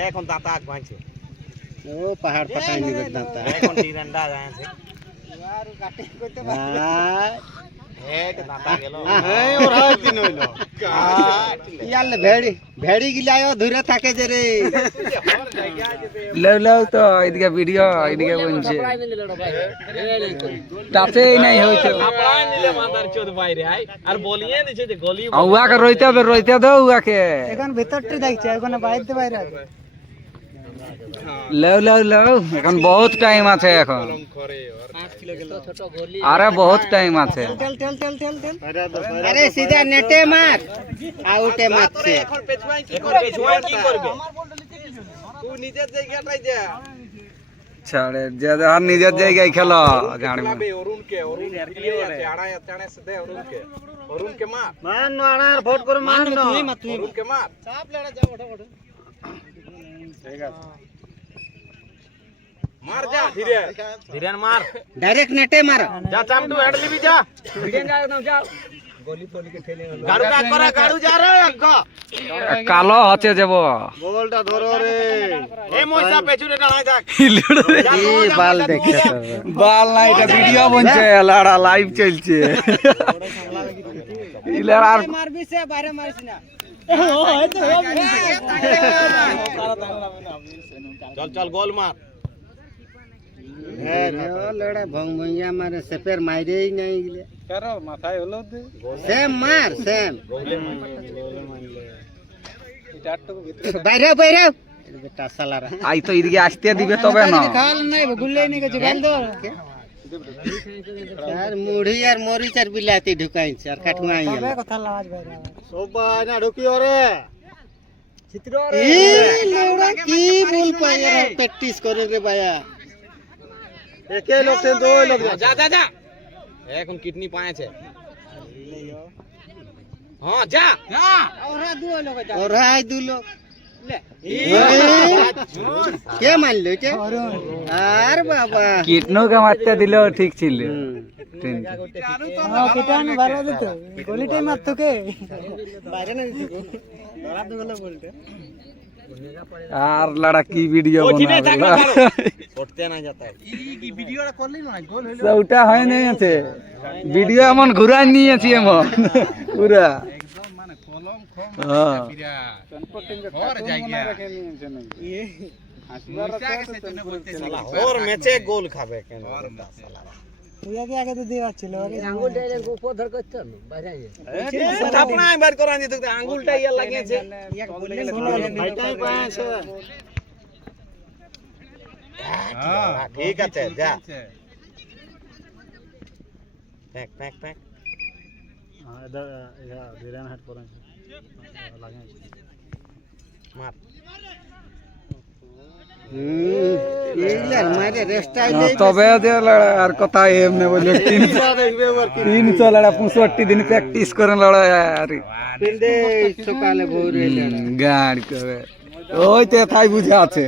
এখন দাঁতা আগ ভাঙছে ও পাহাড় পাকাই নিবে দাঁতা এখন টিরান্ডা যাচ্ছে আর কাটে কইতে পারে এক দাঁতা গেল হ্যাঁ ওরা দিন হইলো ইয়ালে ভেড়ি ভেড়ি গিলায়ও ধরে থাকে যে রে লও লও তো এদিকে ভিডিও এদিকে বলছে টাচেই নাই হইতো আপড়াই নিলে মাদার চোদ বাইরে আই আর বলিয়ে দিছে যে গলি উয়াকে রইতে দাও উয়াকে এখন ভিতরটি দেখছে এখন বাইরে বাইরে আছে লও লও লও এখন বহুত টাইম আছে এখন আরে বহুত টাইম আছে আরে সিধা নেটে মার আউটে মারছে এখন পেছুয়াই কি করবে তুই নিজের জায়গাটাই যা ছাড়ে যে আর নিজের জায়গায় খেলো গাড়ি অরুণ দিয়ে আছে আড়াই আড়াই দে অরুণ কে মার মান আড়ার ভোট করে মান না অরুণ কে মার চাপ লেড়া যা ওঠো ওঠো ঠিক আছে মার যা ধীরে ধীরে মার ডাইরেক্ট নেটে মার যা চামটু হেড লিবি যা ভিডিও যা একদম যাও গলি ফলি কে ঠেলে গাড়ু কা করা গাড়ু যা রে আগ্গা কালো হচ্ছে যাব বলটা ধরো রে এ মইসা পেছনে দাঁড়ায় থাক এই বাল দেখতে বাল না এটা ভিডিও বনছে লাড়া লাইভ চলছে ইলার আর মারবি সে বাইরে মারিস না চল চল গোল মার লড়া ভং ভঙ্গিয়া মারে সেপের মাইরেই নাই গিলে কারো মাথায় হলো দে সেম মার সেম এটা তো বাইরে বাইরে বেটা সালারা আই তো এদিকে আসতে দিবে তবে না খাল নাই গুল্লে নি গেছে গাল দো আর মুড়ি আর মরিচ আর বিলাতি ঢুকাইছে আর কাটুয়াই গেল সবে কথা লাজ বাইরে সবাই না ঢুকিও রে চিত্র রে এই লড়া কি ভুল পাই রে প্র্যাকটিস করে রে ভাইয়া একে লোক সে দুই লোক যা যা যা এখন কিডনি পায়েছে হ্যাঁ যা যা ওরা দুই লোক যা ওরা দুই লোক কে মানলো এটা আর বাবা কিটনো কে মারতে দিলেও ঠিক ছিল কিটানো ভালো দিত গলিটাই মারতো কে বাইরে না দিত ধরা দুগুলো বলতে আর লড়া কি ভিডিও বানাবে করতে না যেতে এই ভিডিওটা করলি না গোল হইলো ওটা হয় নাই আছে ভিডিও এমন ঘুরাই নিয়েছি এমন পুরা একদম মানে কলম খম হ্যাঁ ঘর জায়গা ওর ম্যাচে গোল খাবে কেন শালা তুই আগে তো দেওয়া ছিল আঙুলটা উপর ধর করতে না বাইরে আপনাই বার করা দিতে আঙ্গুলটা ইয়া লাগিয়েছে ভাইটাই পাছে ঠিক আছে যা প্যাক প্যাক প্যাক इधर धीरेन हाट पर लागे मार এইলার মারে রেস্ট আইলে তবে যে আর কথা এমনে বলে 300 লড়া 65 দিন প্র্যাকটিস করে লড়া আর পিন্দে সকালে ভোরে গাড়ি করে ওইতে তাই বুঝে আছে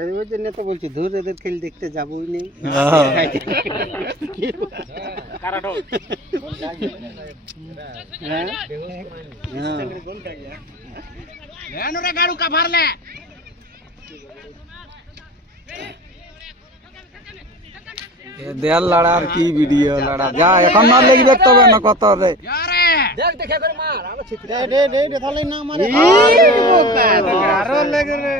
এই জন্য তো বলছি দূর এদের খেল দেখতে যাবই নেই কারাটো হ্যাঁ হ্যাঁ রে গাড়ু কা ভরলে দেয়াল লড়া আর কি ভিডিও লড়া যা এখন না লাগবে তবে না কত রে দেখ দেখে করে মার আমরা ছিট দে তাহলে না মারে আরো লাগে রে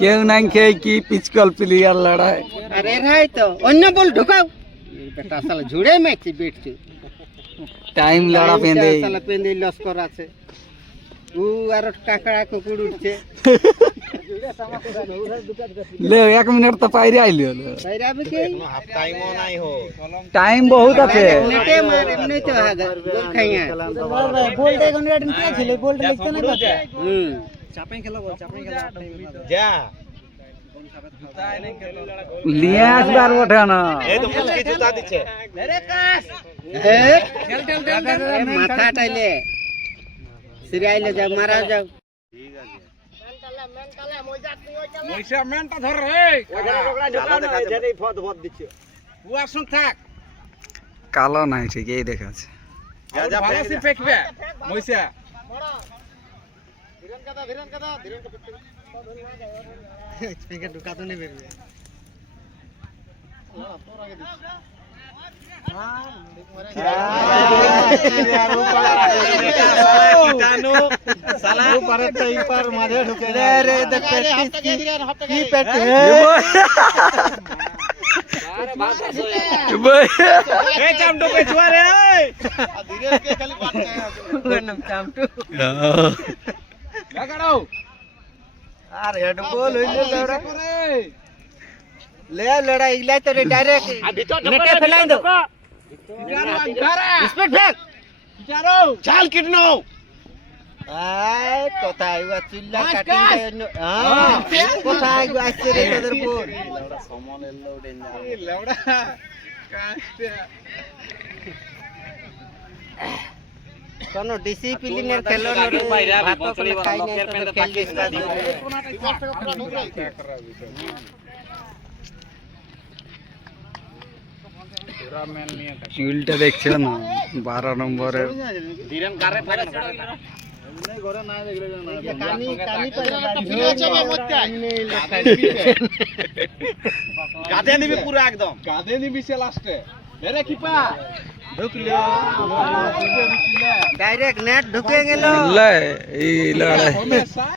কেউ নাই খেয়ে কি পিচকল প্লেয়ার লড়াই আরে ভাই তো অন্য বল ঢুকাও বেটা শালা ঝুড়ে মারছি বেটছি টাইম লড়া পেঁদে শালা পেঁদে লস করা আছে ও আর কাকড়া কুকুর উঠছে ले 1 मिनट तो पाइरे आइलियो বাইরে আবে কি হাফ টাইমও নাই হো टाइम बहुत আছে নেটে মারে এমনি তো গোল খাইয়া বলটা এখন রেডিং কে ছিল বলটা লিখতে না কথা চাপাই খেলা বল চাপাই খেলা যা लिए আসবার ওঠে না এই তো মুস্কি জুতা দিচ্ছে রে কাস খেল মাথা টাইলে সিরাইলে যা মারা যাও ঠিক আছে মইসা মেনটা ধর রে ওগড়া ঢোকা না যেই ফদ ফদ দিচ্ছে ওয়ার সঙ্গ থাক কালো নাই ঠিক এই দেখাচ্ছে ভালো সি ফেকবে মইসা ঢুকাতে নেই বেরবে এই চামটো পেছুয়া রে লাগাড়ো আর হেড বল হইলো লড়া ले लड़ा इगला तो डायरेक्ट नेटे फैलाई दो स्पीड फेंक चाल किडनो आय কথা আইবা চিল্লা কাটি हां কথা আইবা আসছে রে তোদের পুর সমনের লউডে না লেওড়া কাটে কোন ডিসিপ্লিনের খেলোয়াড় ভাত করে খাই না তো খেল দিস উল্টা দেখছিল না 12 নম্বরের ধীরেন গারে থাকে না গাদে নিবি পুরো একদম গাদে নিবি সে লাস্টে মেরে কিপা ঢুকলো ডাইরেক্ট নেট ঢুকে গেল এই লড়াই